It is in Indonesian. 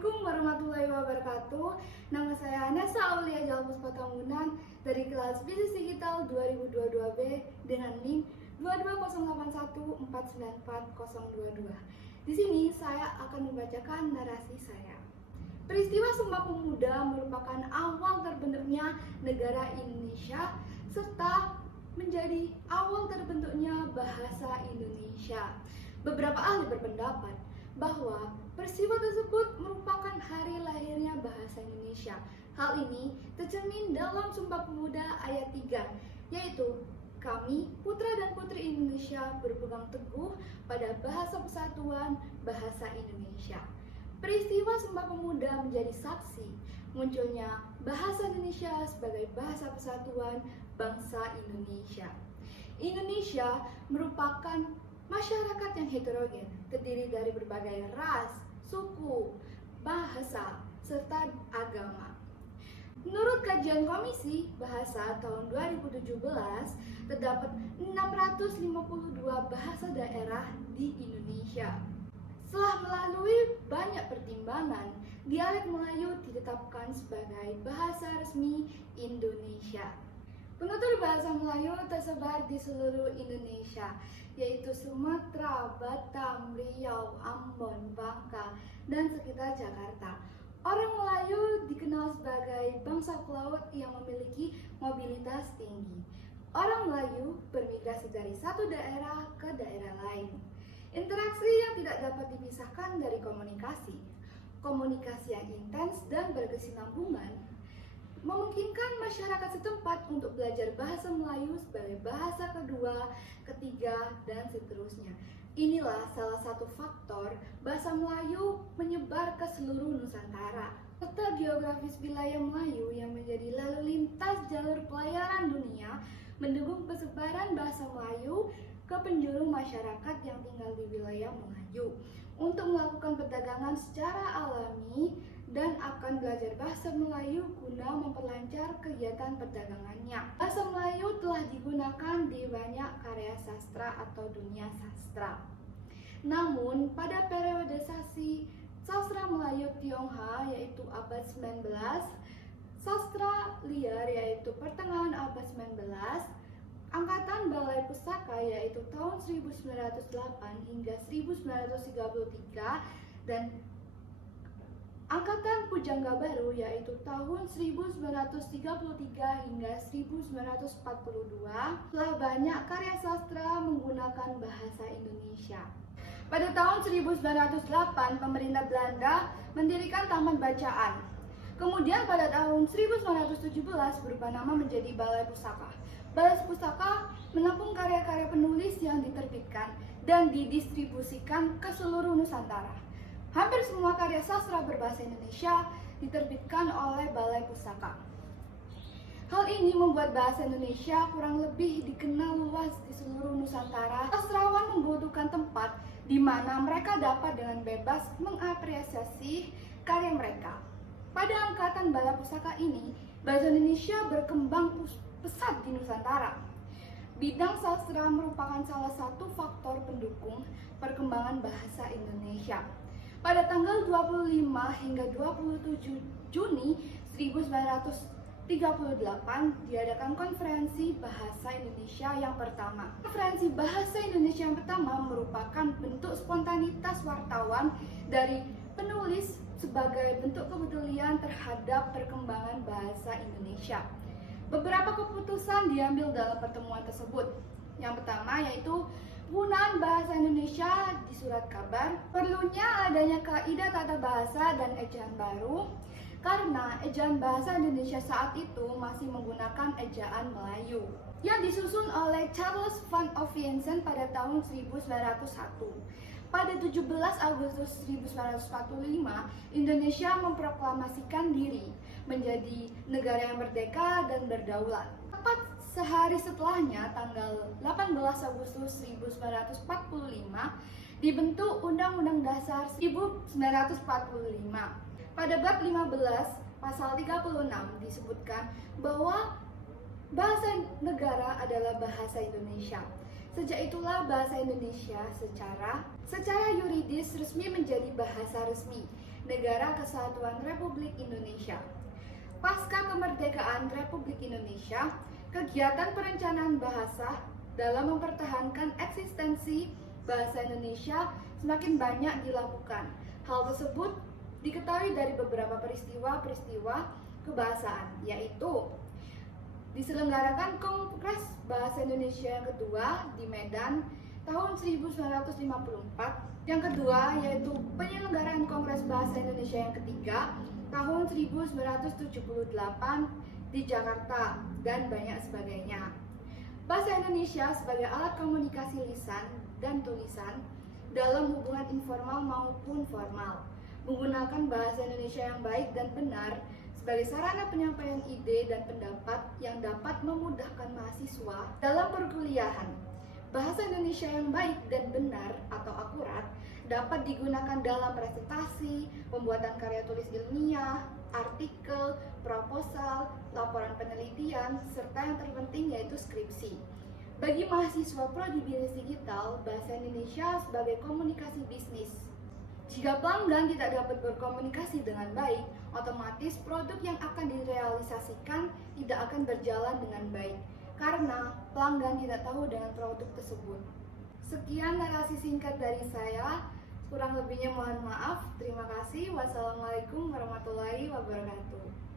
Assalamualaikum warahmatullahi wabarakatuh. Nama saya Nesa Aulia Jalmus Patambunan dari kelas Bisnis Digital 2022B dengan NIM 22081494022. Di sini saya akan membacakan narasi saya. Peristiwa Sumpah Pemuda merupakan awal terbentuknya negara Indonesia serta menjadi awal terbentuknya bahasa Indonesia. Beberapa ahli berpendapat bahwa peristiwa tersebut merupakan hari lahirnya bahasa Indonesia. Hal ini tercermin dalam Sumpah Pemuda ayat 3, yaitu kami, putra dan putri Indonesia, berpegang teguh pada bahasa persatuan bahasa Indonesia. Peristiwa Sumpah Pemuda menjadi saksi munculnya bahasa Indonesia sebagai bahasa persatuan bangsa Indonesia. Indonesia merupakan masyarakat yang heterogen, terdiri dari berbagai ras, suku, bahasa, serta agama. Menurut kajian Komisi Bahasa tahun 2017, terdapat 652 bahasa daerah di Indonesia. Setelah melalui banyak pertimbangan, dialek Melayu ditetapkan sebagai bahasa resmi Indonesia. Penutur bahasa Melayu tersebar di seluruh Indonesia, yaitu Sumatera, Batam, Riau, Ambon, Bangka, dan sekitar Jakarta. Orang Melayu dikenal sebagai bangsa pelaut yang memiliki mobilitas tinggi. Orang Melayu bermigrasi dari satu daerah ke daerah lain. Interaksi yang tidak dapat dipisahkan dari komunikasi. Komunikasi yang intens dan berkesinambungan memungkinkan masyarakat setempat untuk belajar bahasa Melayu sebagai bahasa kedua, ketiga, dan seterusnya. Inilah salah satu faktor bahasa Melayu menyebar ke seluruh Nusantara. Peta geografis wilayah Melayu yang menjadi lalu lintas jalur pelayaran dunia mendukung persebaran bahasa Melayu ke penjuru masyarakat yang tinggal di wilayah Melayu untuk melakukan perdagangan secara alami dan akan belajar bahasa Melayu guna memperlancar kegiatan perdagangannya. Bahasa Melayu telah digunakan di banyak karya sastra atau dunia sastra. Namun, pada periodisasi sastra Melayu Tionghoa yaitu abad 19, sastra liar yaitu pertengahan abad 19, Angkatan Balai Pustaka yaitu tahun 1908 hingga 1933 dan Angkatan Pujangga Baru yaitu tahun 1933 hingga 1942 telah banyak karya sastra menggunakan bahasa Indonesia. Pada tahun 1908 pemerintah Belanda mendirikan Taman Bacaan. Kemudian pada tahun 1917 berubah nama menjadi Balai Pustaka. Balai Pustaka menampung karya-karya penulis yang diterbitkan dan didistribusikan ke seluruh Nusantara. Hampir semua karya sastra berbahasa Indonesia diterbitkan oleh Balai Pustaka. Hal ini membuat bahasa Indonesia kurang lebih dikenal luas di seluruh Nusantara. Sastrawan membutuhkan tempat di mana mereka dapat dengan bebas mengapresiasi karya mereka. Pada angkatan Balai Pustaka ini, bahasa Indonesia berkembang pesat di Nusantara. Bidang sastra merupakan salah satu faktor pendukung perkembangan bahasa Indonesia. Pada tanggal 25 hingga 27 Juni 1938 diadakan Konferensi Bahasa Indonesia yang pertama. Konferensi Bahasa Indonesia yang pertama merupakan bentuk spontanitas wartawan dari penulis sebagai bentuk kepedulian terhadap perkembangan bahasa Indonesia. Beberapa keputusan diambil dalam pertemuan tersebut. Yang pertama yaitu penggunaan bahasa Indonesia di surat kabar, perlunya adanya kaidah tata bahasa dan ejaan baru, karena ejaan bahasa Indonesia saat itu masih menggunakan ejaan Melayu, yang disusun oleh Charles van Oviensen pada tahun 1901. Pada 17 Agustus 1945, Indonesia memproklamasikan diri menjadi negara yang merdeka dan berdaulat. Tepat sehari setelahnya, tanggal 18 Agustus 1945, dibentuk Undang-Undang Dasar 1945. Pada bab 15, pasal 36 disebutkan bahwa bahasa negara adalah bahasa Indonesia. Sejak itulah bahasa Indonesia secara yuridis resmi menjadi bahasa resmi Negara Kesatuan Republik Indonesia. Pasca kemerdekaan Republik Indonesia, kegiatan perencanaan bahasa dalam mempertahankan eksistensi bahasa Indonesia semakin banyak dilakukan. Hal tersebut diketahui dari beberapa peristiwa-peristiwa kebahasaan, yaitu diselenggarakan Kongres Bahasa Indonesia yang kedua di Medan tahun 1954. Yang kedua yaitu penyelenggaraan Kongres Bahasa Indonesia yang ketiga tahun 1978 di Jakarta, dan banyak sebagainya. Bahasa Indonesia sebagai alat komunikasi lisan dan tulisan dalam hubungan informal maupun formal, menggunakan bahasa Indonesia yang baik dan benar sebagai sarana penyampaian ide dan pendapat yang dapat memudahkan mahasiswa dalam perkuliahan. Bahasa Indonesia yang baik dan benar atau akurat dapat digunakan dalam presentasi, pembuatan karya tulis ilmiah, artikel, proposal, laporan penelitian, serta yang terpenting yaitu skripsi. Bagi mahasiswa prodi bisnis digital, bahasa Indonesia sebagai komunikasi bisnis. Jika pelanggan tidak dapat berkomunikasi dengan baik, otomatis produk yang akan direalisasikan tidak akan berjalan dengan baik, karena pelanggan tidak tahu dengan produk tersebut. Sekian narasi singkat dari saya, kurang lebihnya mohon maaf. Terima kasih. Wassalamualaikum warahmatullahi wabarakatuh.